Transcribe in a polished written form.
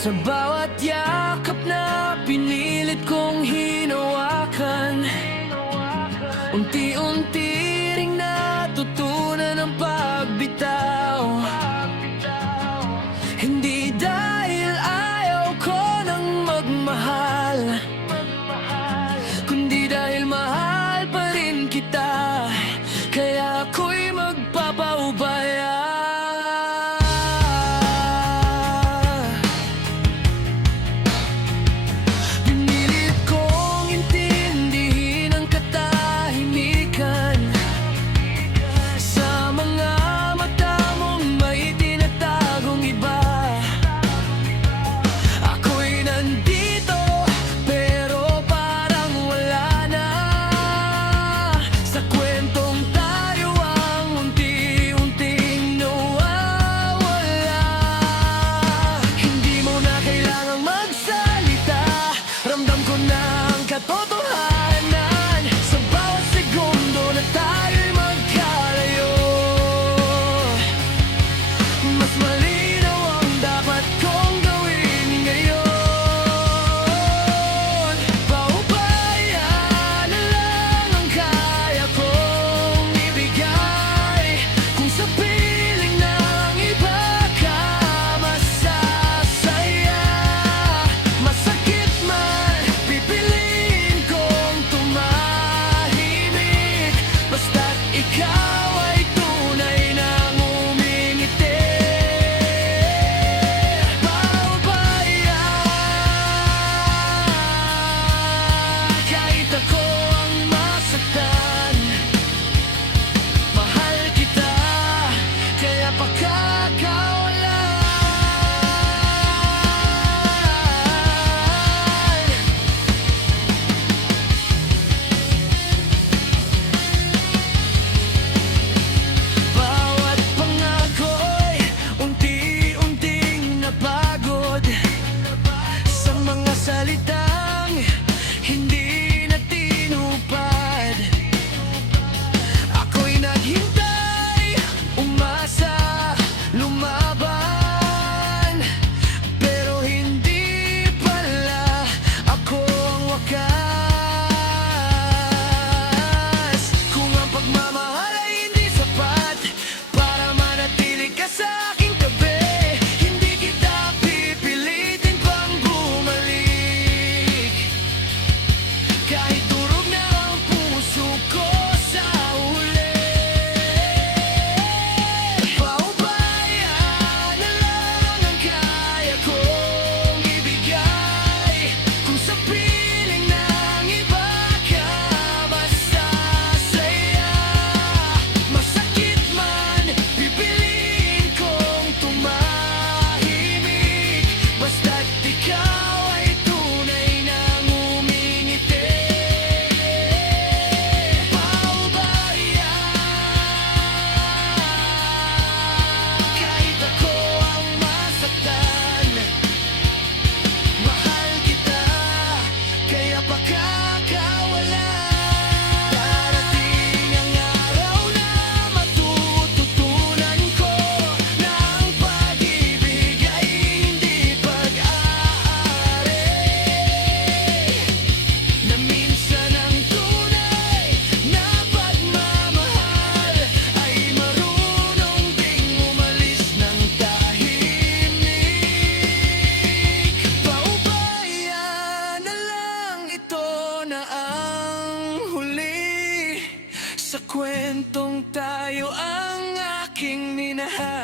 Sa bawat yakap na pinilit kong hinawakan, unti-unti ring natutunan ang pagbitaw. Hindi dahil ayaw ko nang magmahal, kundi dahil mahal pa rin kita, kaya ako'y magpapaubaya. Katotohanan, sa bawat segundo na tayo'y magkalayo, mas malinaw ang dapat kong gawin ngayon. Paubaya na lang ang kaya kong ibigay, kung sa piling ng iba ka masasaya. Masakit man, pipiliin ikaw ay tunay nang umingiti. Paubaya, kahit ako ang masaktan, mahal kita, kaya pagkakawalan. Salitang hindi na tinupad, ako'y naghintay, umasa, lumaban, pero hindi pala ako ang wakas. Kung ang pagmamahal ay hindi sapat para manatili ka sa aking tabi, hindi kita pipilitin pang bumalik. Kahit durog na ang puso ko sa huli, paubaya na lang ang kaya kong ibigay, kung sa piling ng iba ka masasaya. Masakit man, pipiliin kong tumahimik, basta't ikaw ay tunay nang umingiti. Kahit ako ang masaktan, mahal kita, kaya pagkakawalan. Darating ang araw na matututunan ko na ang pag-ibig ay hindi pag-aari, na minsan ang tunay na pagmamahal ay marunong ding umalis ng tahimik. Paubaya na lang, ito na ang huli sa kwentong tayo ang aking minahal.